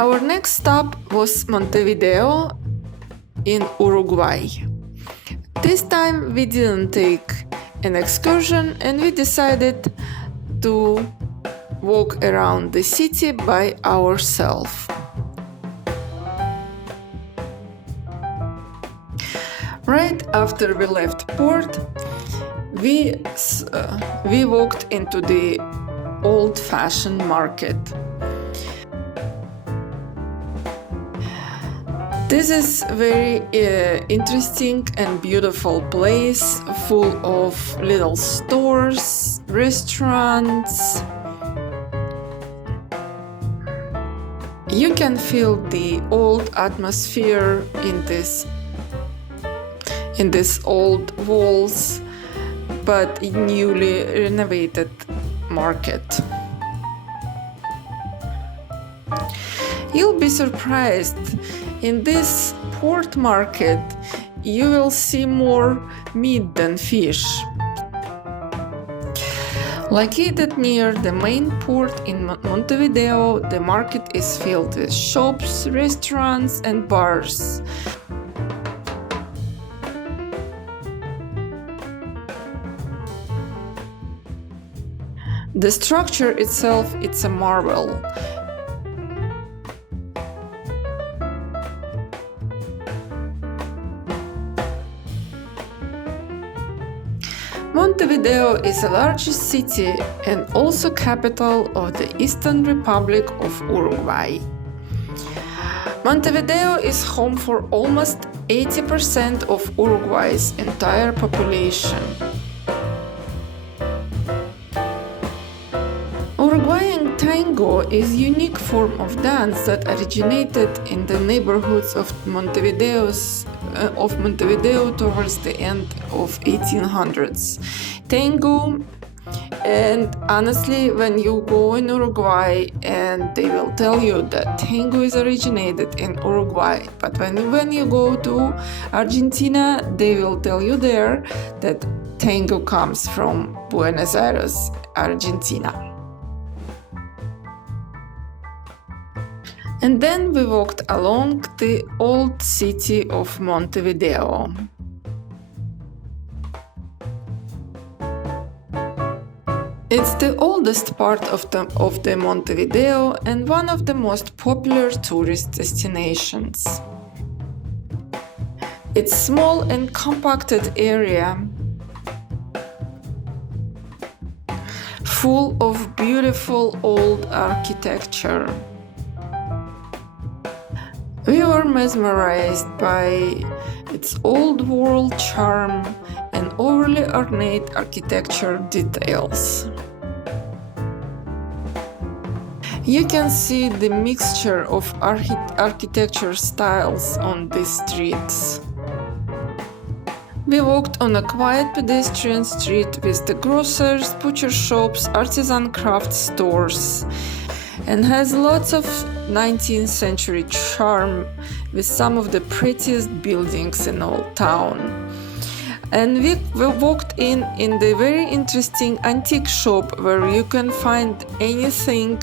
Our next stop was Montevideo in Uruguay. This time we didn't take an excursion and we decided to walk around the city by ourselves. Right after we left port, we walked into the old-fashioned market. This is very interesting and beautiful place, full of little stores, restaurants. You can feel the old atmosphere in these old walls, but newly renovated market. You'll be surprised. In this port market, you will see more meat than fish. Located near the main port in Montevideo, the market is filled with shops, restaurants, and bars. The structure itself is a marvel. Montevideo is the largest city and also capital of the Eastern Republic of Uruguay. Montevideo is home for almost 80% of Uruguay's entire population. Uruguayan tango is a unique form of dance that originated in the neighborhoods of Montevideo towards the end of 1800s. Tango, and honestly, when you go in Uruguay, and they will tell you that tango is originated in Uruguay, but when you go to Argentina, they will tell you there that tango comes from Buenos Aires, Argentina. And then we walked along the old city of Montevideo. It's the oldest part of the Montevideo and one of the most popular tourist destinations. It's small and compacted area, full of beautiful old architecture. We were mesmerized by its old world charm and overly ornate architecture details. You can see the mixture of architecture styles on these streets. We walked on a quiet pedestrian street with the grocers, butcher shops, artisan craft stores, and has lots of 19th century charm with some of the prettiest buildings in Old Town. And we walked in the very interesting antique shop where you can find anything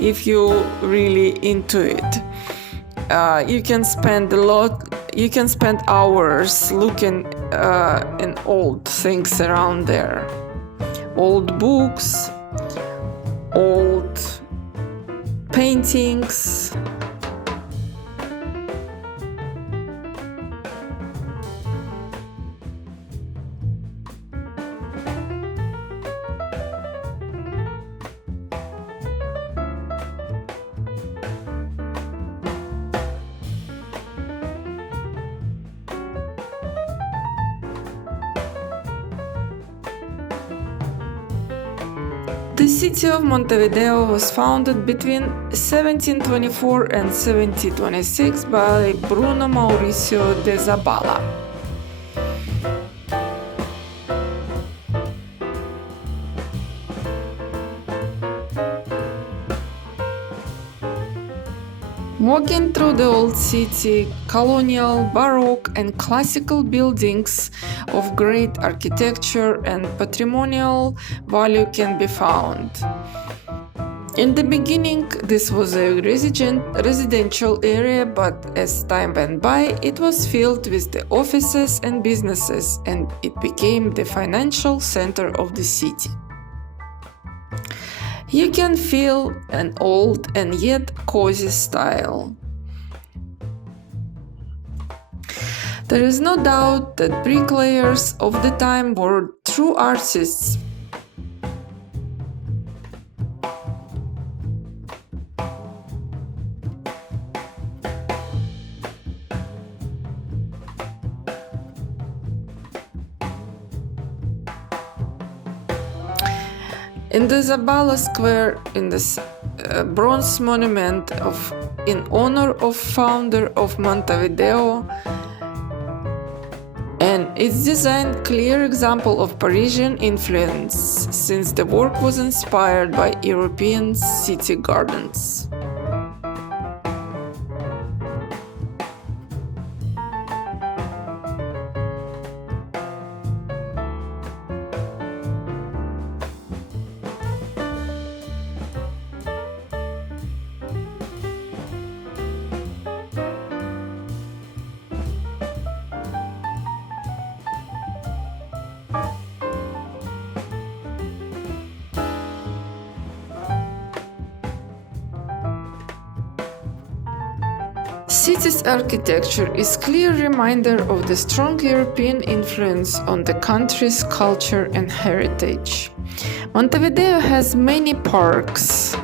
if you're really into it. You can spend hours looking in old things around there. Old books, old paintings. The city of Montevideo was founded between 1724 and 1726 by Bruno Mauricio de Zabala. Walking through the old city, colonial, baroque and classical buildings of great architecture and patrimonial value can be found. In the beginning, this was a residential area, but as time went by, it was filled with the offices and businesses, and it became the financial center of the city. You can feel an old and yet cozy style. There is no doubt that bricklayers of the time were true artists. In the Zabala Square, in the bronze monument in honor of founder of Montevideo, and its design clear example of Parisian influence, since the work was inspired by European city gardens. City's architecture is clear reminder of the strong European influence on the country's culture and heritage. Montevideo has many parks.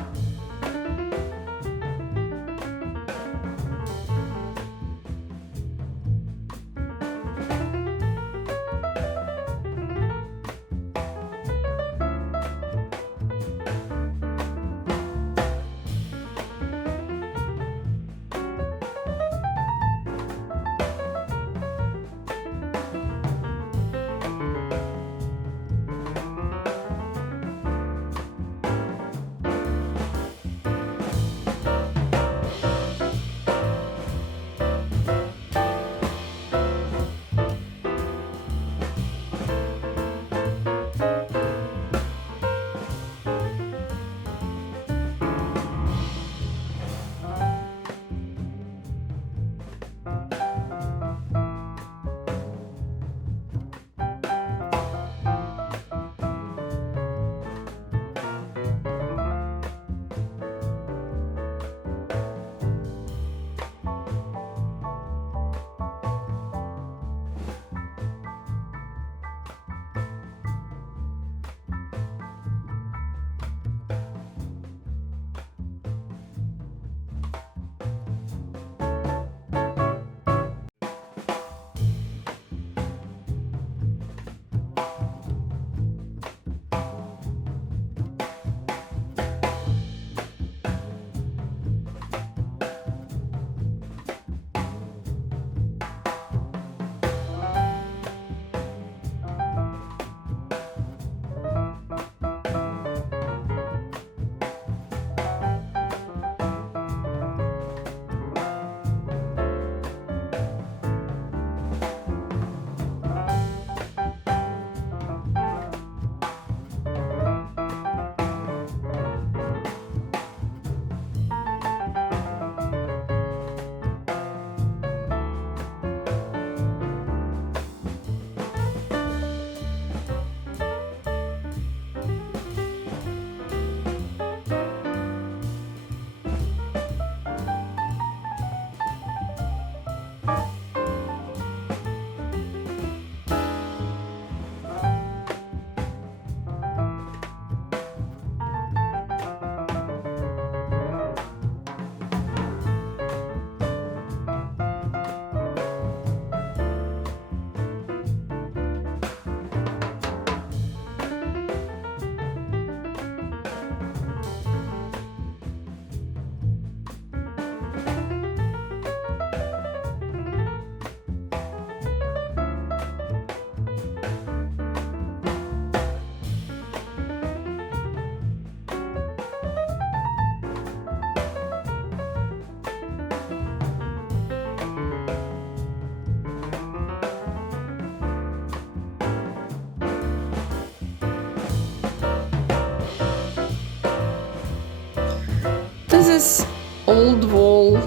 is old wall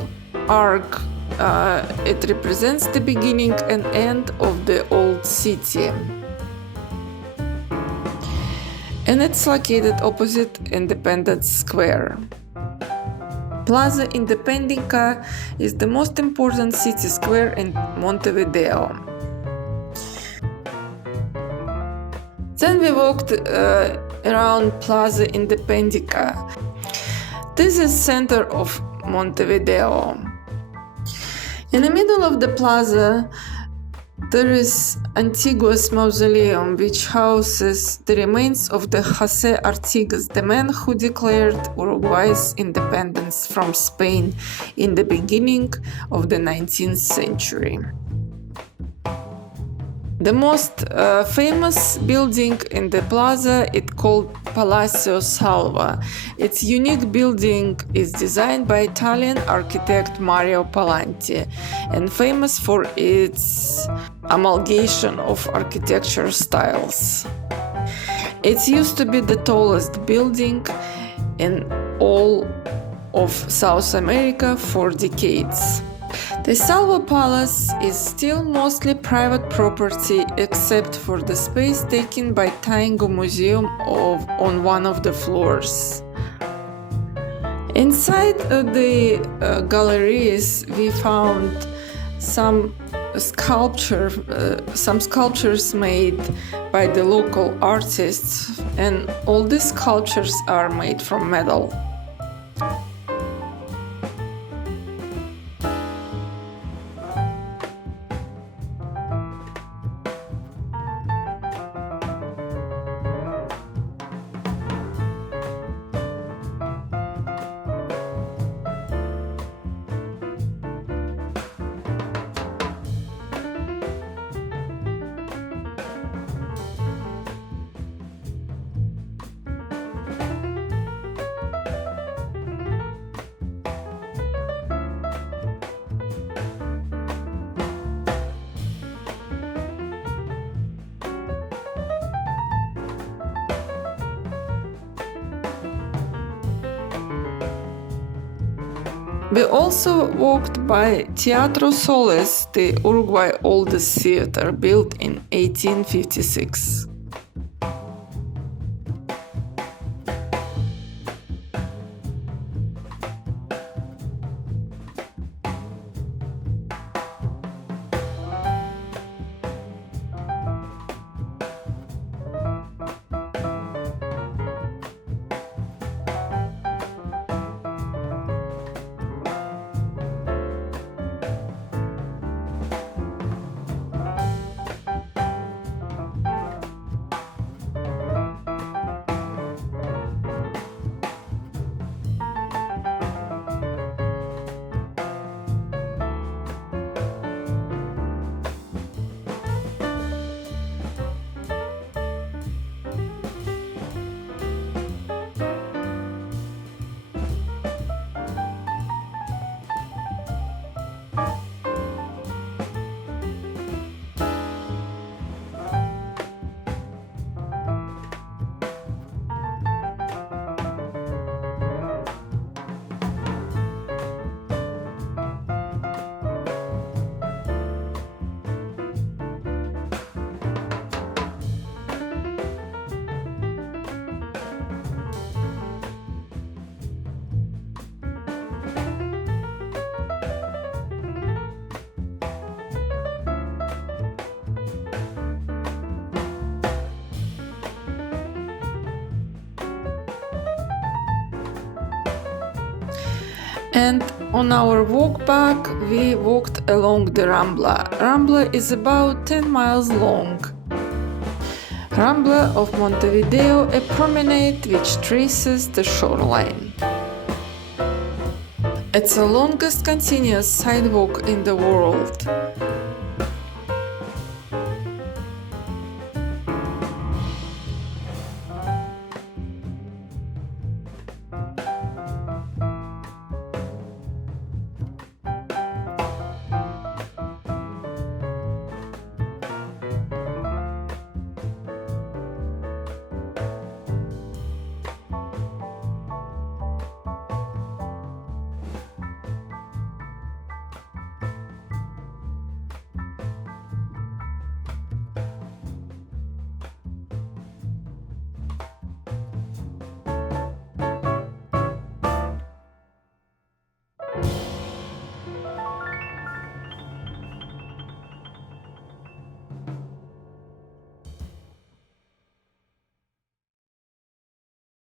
arc. It represents the beginning and end of the old city. And it's located opposite Independence Square. Plaza Independica is the most important city square in Montevideo. Then we walked around Plaza Independica. This is center of Montevideo. In the middle of the plaza, there is Antiguos Mausoleum, which houses the remains of the José Artigas, the man who declared Uruguay's independence from Spain in the beginning of the 19th century. The most famous building in the plaza is called Palacio Salva. Its unique building is designed by Italian architect Mario Palanti and famous for its amalgamation of architecture styles. It used to be the tallest building in all of South America for decades. The Salva Palace is still mostly private property except for the space taken by Taingo Museum on one of the floors. Inside the galleries we found some sculptures made by the local artists, and all these sculptures are made from metal. We also walked by Teatro Soles, the Uruguay oldest theater, built in 1856. And on our walk back, we walked along the Rambla. Rambla is about 10 miles long. Rambla of Montevideo, a promenade which traces the shoreline. It's the longest continuous sidewalk in the world.